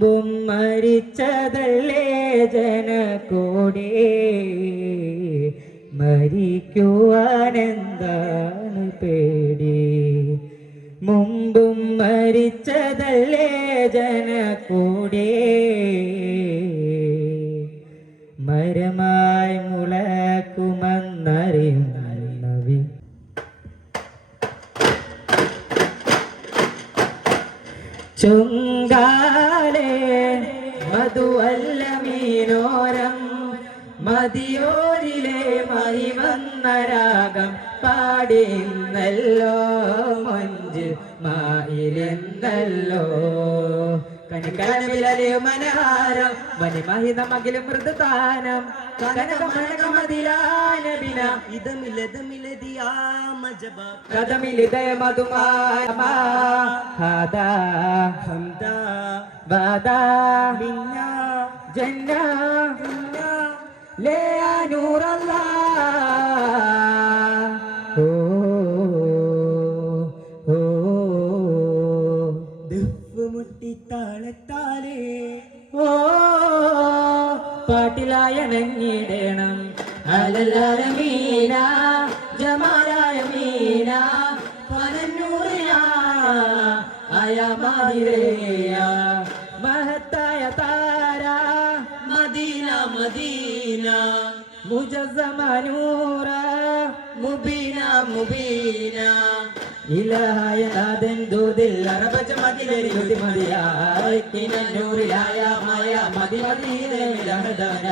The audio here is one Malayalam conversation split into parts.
മുമ്പും മരിച്ചതല്ലേ ജനക്കൂടെ, മരിക്കുവാനെന്താണ് പേടി. മുമ്പും മരിച്ചതല്ലേ ജനക്കൂടെ, മരമായി മുളക്കുമെന്നറിയുന്നവി. ചുങ്കാലേ മധുവല്ല മീനോരം, മതിയോരിലെ മഹിവന്ന രാഗം പാടിന്നല്ലോ, മഞ്ച് മായിലെന്നല്ലോ. കനിക്കനവിലലിയു മനഹാരം മണിമഹിതമകിലും മൃദുതാനം, കനകമനകമതിലാനബിന കഥമിലിതയ മധുമാ ഹാദാ ഹംദാ ബാദാ മിന്ന ജന്ന ലേ നൂറല്ലാഹ്. ഓ ഓ ദഫ് മുട്ടിത്താളത്താലേ ഓ പാട്ടിലായ നങ്ങിടണം. അലലായ മീന ജമാലായ മീന പനന്നൂറിയ ആയ മാഹിരേയ മഹത്തായ താര മദീന മദീന മുജസ്സമനൂറ മുബീന മുബീന ഇലായ നാദൻദൂദിൽ അറബജ മദിലരിയുതി മദിയായ കിനന്നൂറിലായ മായ മദി മദീനമിലഹദന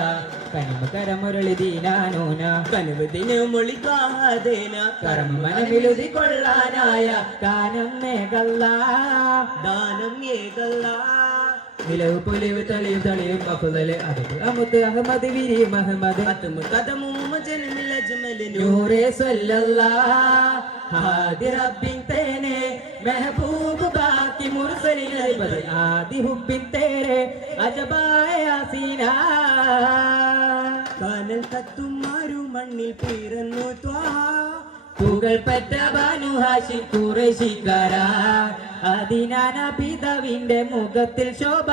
കനിമ കരമുരളി ദീനാനൂന കനുവദിന് മൊളികാദേന കർമ്മ മനമിലുതി കൊള്ളാനായ കാനം മേകല്ല ദാനം ഏകല്ല. നിലവ് പൊലിവ് തെളിവ് തെളിയും അഫ്ളല് അദബ് അമുത്ത് അഹ്മദ് വിരി മഹ്മദ് അത്മു ഖദമു മജനിൽ അജ്മൽ നൂറേ സല്ലല്ലാഹ് ഹാദി റബ്ബിൻ തേനെ മെഹബൂബ് ബാക്കി മുർസലിൻ അൽബദ ആദി ഹുബ്ബിൻ തേരെ അജബായ യാസീന. കാനൽ തത്തുമാരു മണ്ണിൽ പിറന്നു ത്വാഹ, പുകൾപ്പെട്ട ബനു ഹാഷിം ഖുറൈശിക്കാര, അതിനാന പിതാവിന്റെ മുഖത്തിൽ ശോഭ,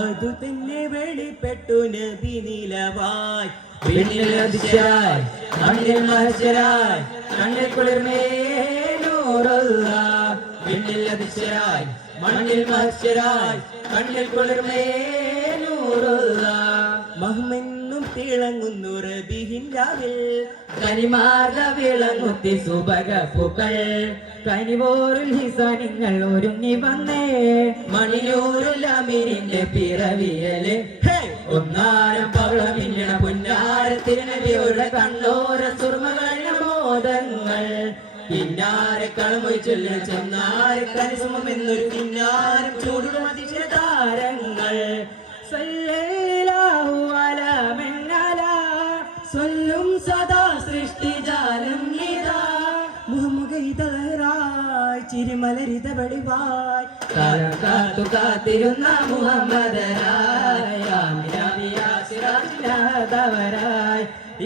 അതു തന്നെ വെളിപ്പെട്ടു നബി നിലവായി. വിണ്ണിലതിശയായി മണ്ണിൽ മഹശരായി കണ്ണിൽ കുളിർമേ നൂറല്ലാഹ്. വിണ്ണിലതിശയായി മണ്ണിൽ മഹശരായി കണ്ണിൽ കുളിർമേ നൂറല്ലാഹ്. മഹ്മെന്നും തിളങ്ങുന്നു റബീഹിൻ രാവിൽ, കനിമാർഗ വിളങ്ങുത്തി സുബക പൂക്കൾ. കനിവോറിൽ ഹിസാനിങ്ങൾ ഒരുങ്ങി വന്നേ, മണിയൂരുൽ അമീരിന്റെ പിറവിയല്. ഒന്നാരം പവളമില്ലണ പുന്നാരത്തിനവിയുടെ കണ്ണോര സുർമകൾ മോദങ്ങൾ. കിന്നാരെ കളമൊഴി ചൊല്ല ചെന്നാരെ കനിസുമെന്നൊരു കിന്നാരം ചൂടും അതിശയതാരങ്ങൾ. സല്ലല്ലാഹു അലാ മന്നലാ സൊല്ലും സദാ സൃഷ്ടിജാലം ഇതാ, മുഹമ്മദ് ചിരിമലരിത വെളിവായി കാത്തു കാത്തിരുന്ന മുഹമ്മദരായി.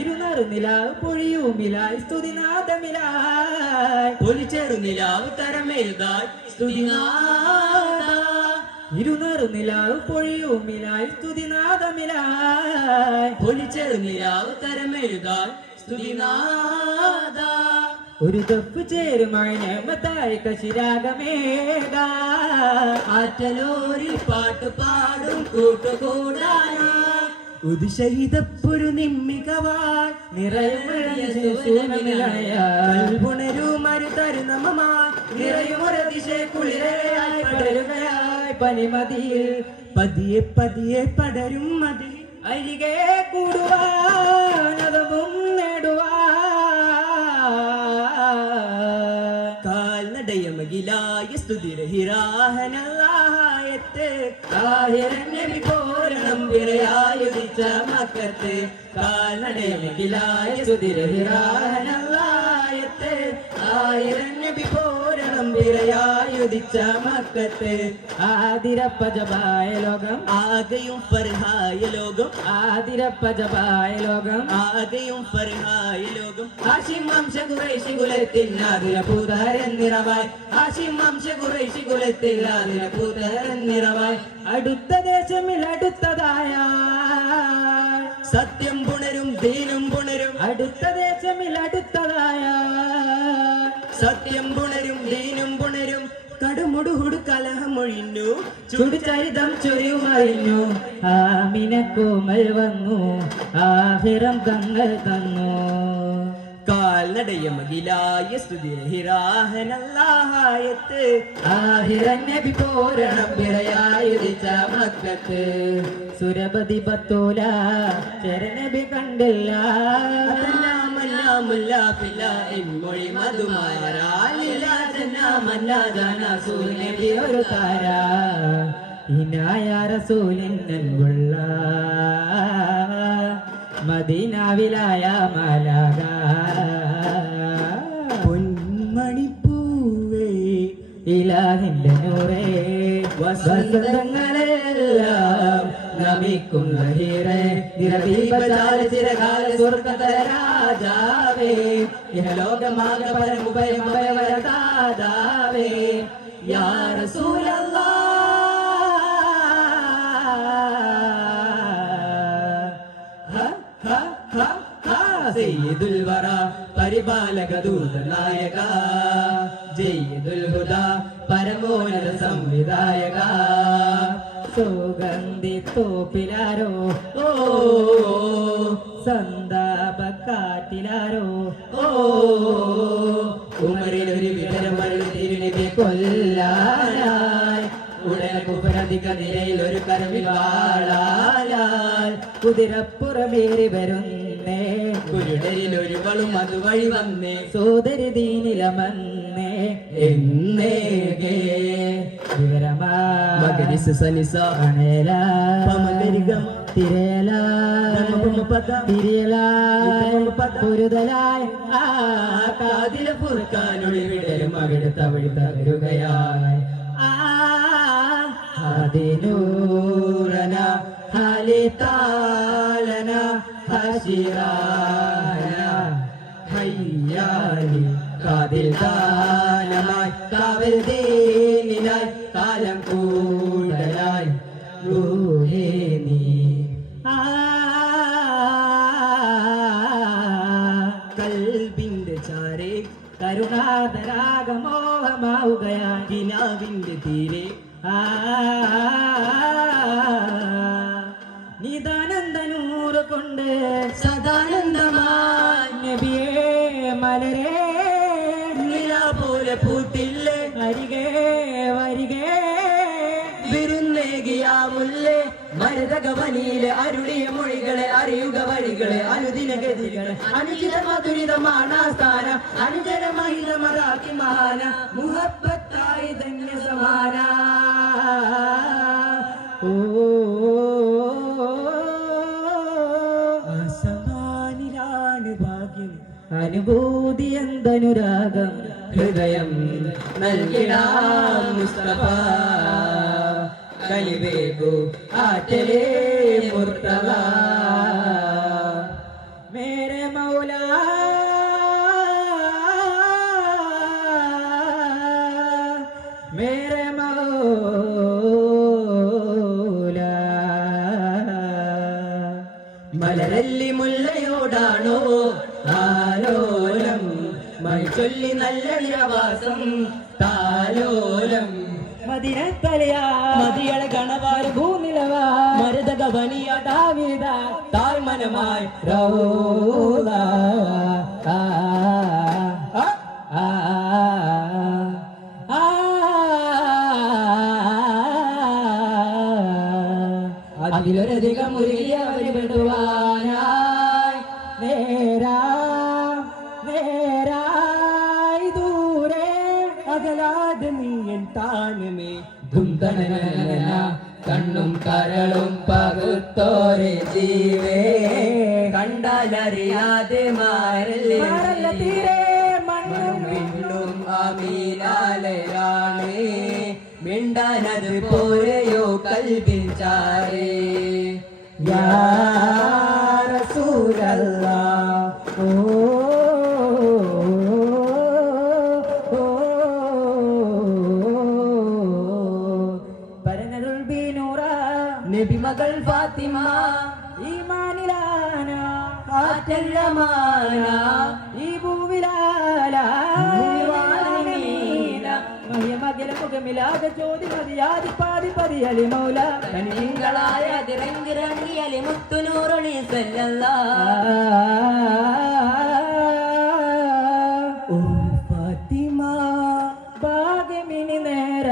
ഇരുന്നറുന്നിലാവ് പൊഴിയുമിലായി സ്തുതിനാഥമിലായി, പൊലിച്ചെറുന്നിലാവ് തരമേൽതായി സ്തുതിനാഥ. ഇരുന്നറുന്നിലാവ് പൊഴിയുമിലായി സ്തുതിനാഥമിലായി, പൊലിച്ചെറുന്നിലാവ് തരമേൽതായി സ്തുതിനാഥ. ഒരു തപ്പ് ചേരുമായി നേമത്തായി കശിരാഗമേക, ആറ്റലോരിൽ പാട്ട് പാടും കൂട്ടുകൂടാനാ. ഉദിശയിതപ്പൊരു നിമ്മികവായി നിറയുമരുതരുന്നമമായി നിറയുമൊരതിശയക്കുളിരയായി പടരുകയായി പനിമതിയിൽ പതിയെ പതിയെ പടരും മതി. അരികെ കൂടുവാനതും നേടുവാൻ കാൽനടയമകിലായ സ്തുതിരഹിരാഹനല്ലായത്ത്. ആഹിരന്നബി പോരണം വിറയായുദിച്ച മക്കത്ത്, കാൽനടയമകിലായ സ്തുതിരഹിരാഹനല്ലായത്ത്. ആഹിരന്നബി പോരണം പിറയായുദിച്ച മക്കത്ത് ആതിരപ്പജപായ ലോകം ആകെയും ഫർഹായ ലോകം ആതിരപ്പജപായ ലോകം ആകെയും ഫർഹായ ലോകം ഹാഷിം വംശ ഖുറൈശി കുലത്തിൽ ആതിര പൂതരൻ നിറവായി ഹാഷിം വംശ ഖുറൈശി കുലത്തിൽ ആതിര പൂതരൻ നിറവായി അടുത്ത ദേശമിൽ അടുത്തതായ സത്യം പുണരും ദീനും പുണരും അടുത്ത ദേശമിൽ അടുത്തതായ സത്യം പുണരും ദീനും പുണരും കടുമുടുഹുടു കലഹമൊഴിഞ്ഞു ചുടുചരിതം ചൊരിയുമറിഞ്ഞു ആമിനക്കോമൽ വന്നു ആഹിറം തങ്ങൾ തന്നു കാൽനടയമകിലായ സ്തുതിഹിറാഹനല്ലാഹായത്ത് ആഹിറൻ നബി പോരണം പിറയായുദിച്ച മക്കത്ത് സുരപതി പത്തോല ചരനബി കണ്ടില്ല മൊഴി മധുമാരാലിനബി ഒരു താര ഇനായ റസൂലിനുള്ള മദീനാവിലായ മലക പൊന്മണിപ്പൂവേ ഇലാഹിന്റെ നൂറേ വസന്തങ്ങളെല്ലാം നമിക്കും ഹീറേ നിരദീപജാല ചിരകാല സ്വർഗതല രാജാവേ ഇഹലോകമാക പരമുഭയമഭയവരദാതാവേ യാ റസൂലല്ലാഹ് സയ്യിദുൽ വറ പരിപാലക ദൂതനായക ജയ്യിദുൽ ഹുദ പരമോന്നത സംവിധായക സുഗന്ധി തോപ്പിലാരോ ഓ സന്താപക്കാറ്റിലാരോ ഓ ഉമറിലൊരു വിവരമരുളി തിരുനബി കൊല്ലാനായി ഉടനകുപരധിക നിലയിൽ ഒരു കരവിൽ വാളാലാൽ കുതിരപ്പുറമേറി വരുന്നേ കുരുടരിൽ ഒരു വളും അതുവഴി വന്നേ സോദരി ദീനിലമന്നേ എന്നേകേ വിവരമാ മകരിസ് സനിസ അണേല പമകരിഗം തിരേല പൊരുതലായി ആ കാതില പുറക്കാനൊളി വിടലും അവിടുത്ത വഴി തകരുകയായി അതിനൂറന ഹലിതാലന ഹശിറാന ഹയ്യാലി കാതിൽ ദാനമായി കാവൽ ദീനിനായി കാലം കൂടുതലായി റൂഹേ നീ കൽബിന്റെ ചാരേ കരുണാതരാഗമോഹമാവുകയായി കിനാവിന്റെ തീരെ നിതാനന്ദനൂറ് കൊണ്ട് സദാനന്ദമായി നബിയേ മലരേ നില പോലെ പൂത്തില്ലേ വരികേ വരികേ വിരുന്നേകിയാമുല്ലേ മരുതകവനിയിലെ അരുളിയ മൊഴികളെ അറിയുക വഴികളെ അനുദിന ഗതികളെ അനുചിത മധുരിതമാണ് സ്ഥാന അനുചര മഹിതമറാക്കി മാന മുഹബത്തായി ധന്യ സമാന ഓ അസമാനിലാണ് ഭാഗ്യം അനുഭൂതി എന്തനുരാഗം ഹൃദയം നൽകിടാം മുസ്തഫ കലിവേകു ആറ്റലേ മുർത്തവ മേരെ മൗല മേരെ മൗല മലരല്ലി മുല്ലയോടാണോ ആലോലം മൈ ചൊല്ലി നല്ല നിരവാസം താലോലം മദിനത്തലയാ മതിയള ഗണവാര ഭൂനിലവാ മരുതകവനിയ ദാവിദ താഴ്മനമായി റൗദ ആ ആ, ആ ആ അതിലൊരധികം മുറിയവര് പെടുവാനായി നേരായി ദൂരെ അകലാതെ നീയൻ താനമേ കുന്തണന കണ്ണും കരളും പകുത്തോരെ ജീവേ കണ്ടാലറിയാതെ മാറല്ലേ മാറല്ല തീരെ മണ്ണും വിണ്ണും അമീനാലയ മിണ്ടാനത് പോലെയോ കൽബിൻ ചാരേ യാ റസൂലല്ലാഹ് പരനരുൾ ബിനൂറ നബി മകൾ ഫാത്തിമ ഈമാനിലാന ആറ്റല്ലമാന ഈ ഭൂവിലാല മഹിമകില മുഖമിലാതെ ചോതി മതിയാതിപ്പാതിപതി അലിമൗല തിങ്കളായ തിരങ്കിറങ്ങി അലി മുത്തുനൂറളി ഓ ഫാത്തിമ ഭാഗ്യമിനി നേര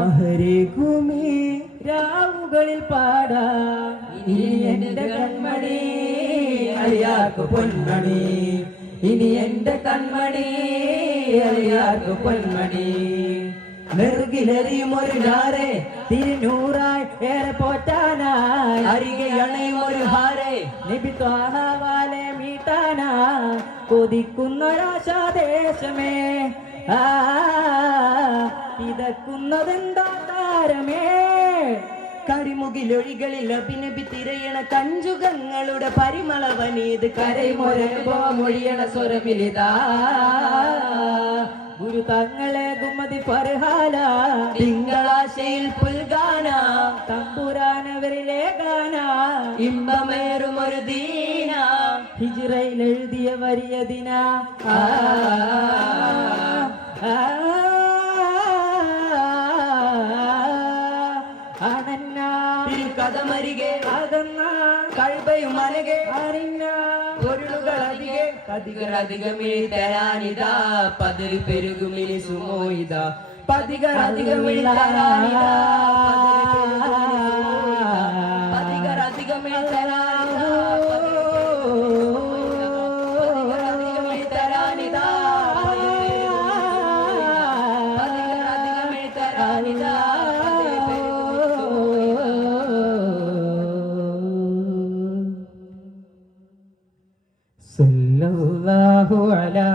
മഹരേ ഭൂമി രാവുകളിൽ പാടാ ഇനി എന്റെ കൺമണി അലിയാക്ക് പൊന്മണി ഇനി എന്റെ കൺമണി അലിയാക്ക് പൊന്മണി നെറുകിലെറിയും ഒരു ഞാറെ തിരുനൂറായി ഏറെ പോറ്റാനായി അരികെ അണയും ഒരു ഹാരെ നബി ത്വാഹാവാലെ മീട്ടാനാ കൊതിക്കുന്നൊരാശാദേശമേ ഇതക്കുന്നതെന്താ താരമേ കരിമുകിലൊഴികളിൽ അഭിനബി തിരയണ കഞ്ചുകങ്ങളുടെ പരിമളവനീത് കരയുമൊരനുഭവ മൊഴിയണ സ്വരമിലിതാ ഗുരു തങ്ങളെ ഗുമതി പർഹാല തിങ്കളാശയിൽ പുൽഗാന തമ്പുരാനവരിലെ ഗാന ഇമ്പമേറും ഒരു ദീന ഹിജ്റയിൽ എഴുതിയ വലിയ ദിന കഥമരികെ അകന്ന കൽബയും മനകെ അറിഞ്ഞ പൊരുളുകൾ അധികെ പതികരധികമിഴി തരാനിതാ പതിൽ പെരുകുമിനി സുമോയിതാ പതികരധികമിഴി തരാനിതാ പതികരധികമിഴി തരാനിതാ പതികരധികമിഴി തരാനിതാ പതികരധികമിഴി തരാനിതാ സല്ലല്ലാഹു അലാ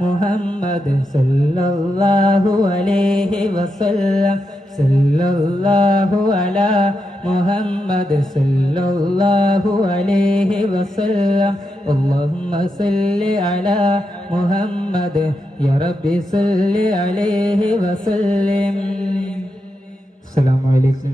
മുഹമ്മദ് സല്ലല്ലാഹു അലൈഹി വസല്ലം സല്ലല്ലാഹു അലാ മുഹമ്മദ് സല്ലല്ലാഹു അലൈഹി വസല്ലം അല്ലാഹുമ്മ സല്ലി അലാ മുഹമ്മദ് യാ റബ്ബി സല്ലി അലൈഹി വസല്ലം. അസ്സലാമു അലൈക്കും.